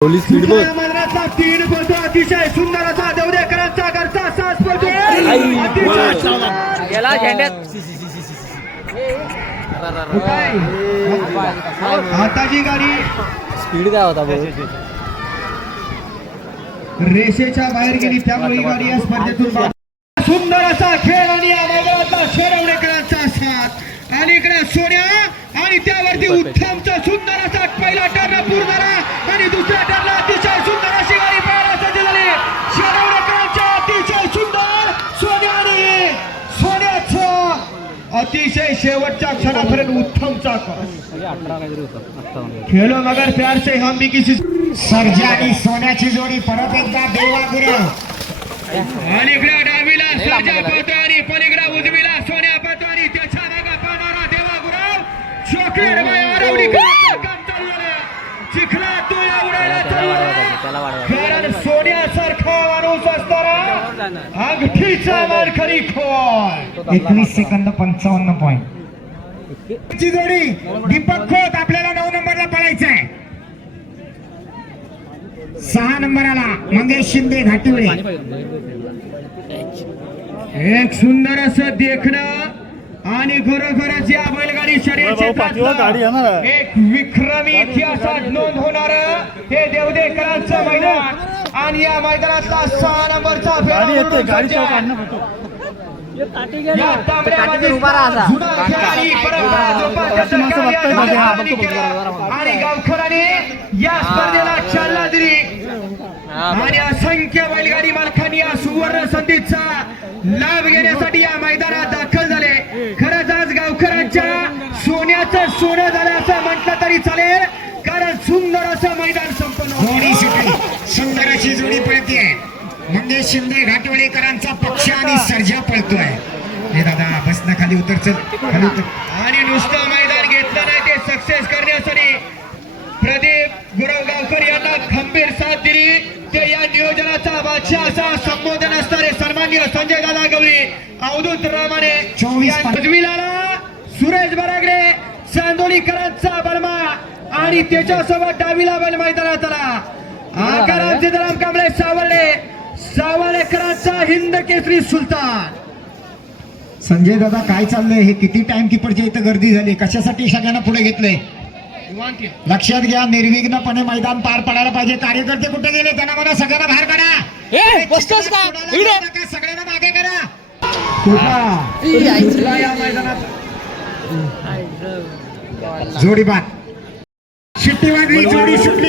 Police तीन पळतो अतिशय सुंदर असा देवदेकरांचा घरचा सास सुंदर. गेला झेंड्यात? आताची गाडी. स्पीड काय होता रेषेच्या बाहेर गेली त्यामुळे ही गाडी या स्पर्धेतून. सुंदर असा खेळ आणि या मैदानातला शेरवणेकरांचा साथ. आणि इकडे सोन्या आणि त्यावरती उत्तमचा सुंदर असा पहिला टर्न पूर्ण झाला आणि दुसऱ्या टर्नला अतिशय सुंदर अशी गाडी पळायला सज्ज झाली शेरवणेकरांच्या अतिशय सुंदर सोन्या आणि सोन्याचा अतिशय शेवटच्या क्षणापर्यंत होतं अठ्ठावन्न खेलो मगर प्यार से हम भी किसी सर्जा आणि सोन्याची जोडी परत एकदा देवागुरव आणि इकडे डावीला सर्जा आणि पलीकडे उजवीला सोन्या आणि त्याच्यामागे पाहणारा देवा गुरव चॉकलेट बाय चिखला तुळा उडायला चालू अंगठीचा मानकरी खोल एकवीस सेकंद पंचावन्न पॉईंट ची जोडी. दीपक खोत आपल्याला नऊ नंबरला पळायचं आहे सहा नंबराला मंगेश शिंदे घाटिवळे एक सुंदर असं देखणं आणि खरोखरच या बैलगाडी शर्यत क्षेत्रातलं एक विक्रमी इतिहासात नोंद होणार हे देवदेकरांचं मैदान. आणि या मैदानातला सहा नंबरचा आणि गावकरांनी या स्पर्धेला चालना दिली. आणि असंख्य बैलगाडी मालकांनी या सुवर्ण संधीचा लाभ घेण्यासाठी या मैदानात दाखल झाले. खरंच आज गावकरांच्या सोन्याचं सोनं झालं असं म्हटलं तरी चालेल. कारण सुंदर असं मैदान संपन्न होतं. जोडी सुटली सुंदर अशी जोडी पळते मंगेश शिंदे घाटवळेकरांचा पक्ष आणि सर्जा पळतोय. हे दादा बसना खाली उतर चल. खाली उतर. आणि नुसतं मैदान घेतलं नाही ते सक्सेस करण्यासाठी प्रदीप गुरवगावकर यांना खंबीर साथ दिली. ते या नियोजनाचा बादशाह असा संबोधन असणारे सन्मान्य संजय दादा गवळी अवधूत रामाने चोवीस उजवीलाला सुरेश बरागडे चांदोलीकरांचा बर्मा आणि त्याच्यासोबत डावीला बैल मैदानात आला आकाराम सिद्धराम कांबळे सावर्डे. सावर्डेकरांचा हिंद केसरी सुलतान. संजय दादा काय चाललंय? हे किती टाइम किपरच्या इथं गर्दी झाली? कशासाठी सगळ्यांना पुढे घेतलंय? लक्षात घ्या निर्विघ्नपणे मैदान पार पडायला पाहिजे. कार्यकर्ते कुठे गेले? त्यांना म्हणा सगळ्यांना बाहेर काढा. सगळ्यांना मागे करा. कुठला? या मैदानात? जोडी बाद वाजली जोडी सुटली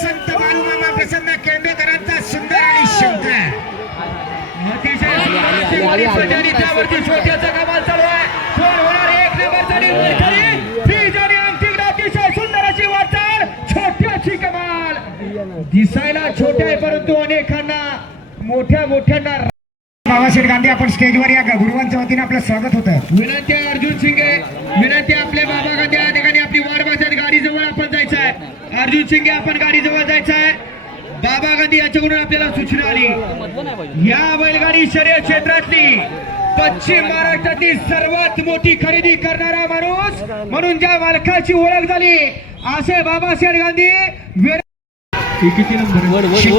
संत बाळूमामा प्रसन्न केंद्रेकरांचा सुंदर आणि शंकर त्यावरती छोट्याचा कमाल चालू आहे. फोन होणार एक नंबरचा निर्णय खाली फ्रीज आणि अंतिम अतिशय सुंदर अशी वाटचाल. छोट्याची कमाल. दिसायला छोट्या आहे परंतु अनेकांना मोठ्या मोठ्यांना बाबासाहेब गांधी आपण स्टेजवर या. गुरुवांच्या वतीने आपलं स्वागत होतं. विनंती अर्जुन सिंगे अर्जुन सिंगे आपण गाडीजवळ जायचं आहे बाबा गांधी यांच्याकडून आपल्याला सूचना आली. या बैलगाडी शर्यत क्षेत्रातली पश्चिम महाराष्ट्रातील सर्वात मोठी खरेदी करणारा माणूस म्हणून ज्या मालकाची ओळख झाली असे बाबासाहेब गांधी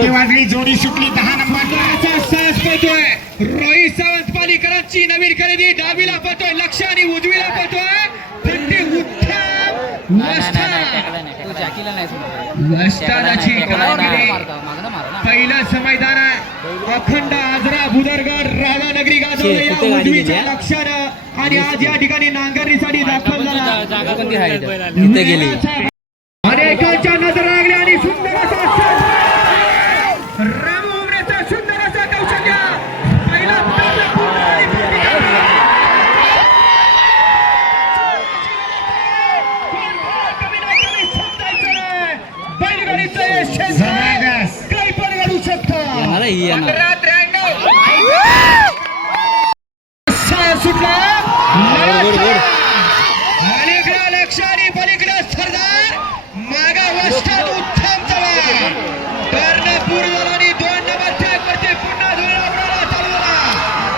वाजली जोडी सुटली दहा नंबर. महत्त्वाचा सास पळतोय. रोहित सावंत पालीकरांची नवीन खरेदी डावीला पळतोय लक्ष आणि उजवीला पळतोय फट्टी उत्तम वस्ताद. तू जॅकीला नाही नाही, कामगिरी मैदान आहे अखंड आजरा बुदरगड राधानगरी गाजवलं शे, या कुठे गाडी उजवीच्या गेली, हा? लक्षानं आणि आज या ठिकाणी नांगरणीसाठी दाखल झाला.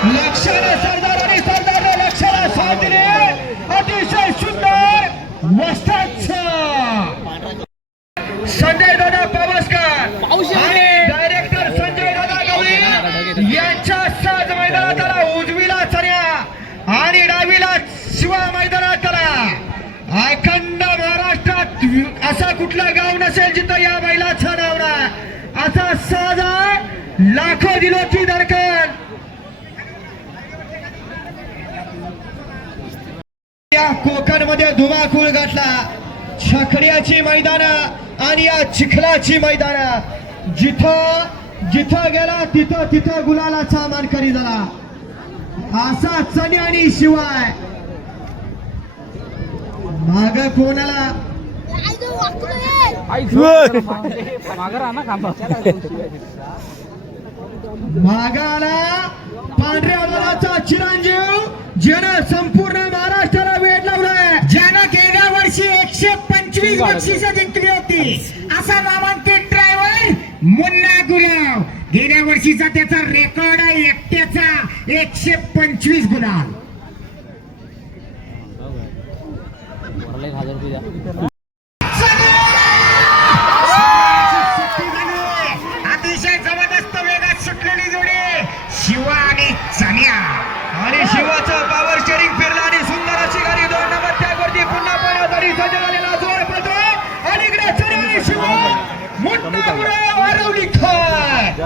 लक्षाने सरदार आणि सरदारने लक्षाला साथ दिले अतिशय सुंदर वस्ताद संजय दादा पावसकर आणि डायरेक्टर संजय दादा गवळी यांच्या साज मैदानात आला उजवीला चर्या आणि डावीला शिवा मैदानात आला अखंड महाराष्ट्रात असा कुठला गाव नसेल जिथं या बैलाचं नाव आवडा असा साजा लाखो दिलोची धडकन या कोकणमध्ये धुमाकूळ घातला. छकड्याची मैदानं आणि या चिखलाची मैदानं. जिथं जिथं गेला तिथं तिथं गुलालाचा मानकरी झाला. असा चणी आणि शिवाय. माग कोणाला? मागाला पांढऱ्या चिरंजीव जेणे संपूर्ण बक्षीस जिंकली होती. असा नामांकित ड्रायव्हर मुन्ना गुलाव. गेल्या वर्षीचा त्याचा रेकॉर्ड आहे एकट्याचा एकशे पंचवीस गुलाल. अतिशय जबरदस्त वेगात सुटलेली जोडी. शिवा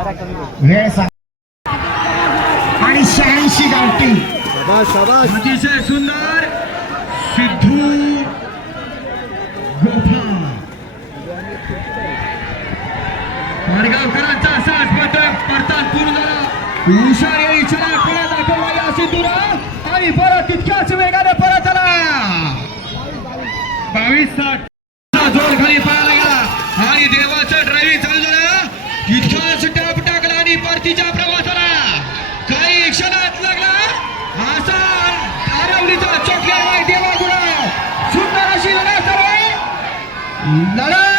वेळ सांग आणि शहाऐंशी गावठी अतिशय सुंदर सिद्धू गोफा. माडगावकरांचा सास पत्रक परतात पूर्ण झाला हुशार येळी चला पुढे दाखवला या सिद्धूला आणि परत तितक्याच वेगाने परत आला. बावीस साठ जोर खाली पळायला गेला आणि देवाचं ड्रायव्हिंग चालू झालं तितकाच टाप आरतीच्या प्रवासाला. काही क्षणात लागला. असा आरवलीचा चॉकलेट बाय देवा गुलाब सुंदर अशी लढा सर्व लढा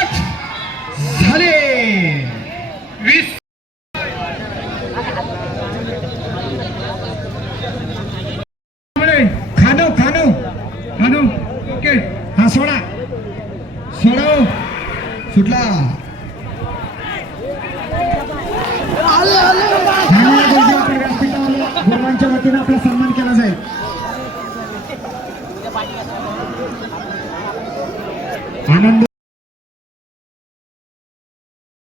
गुरुवांच्या आपला सन्मान केला.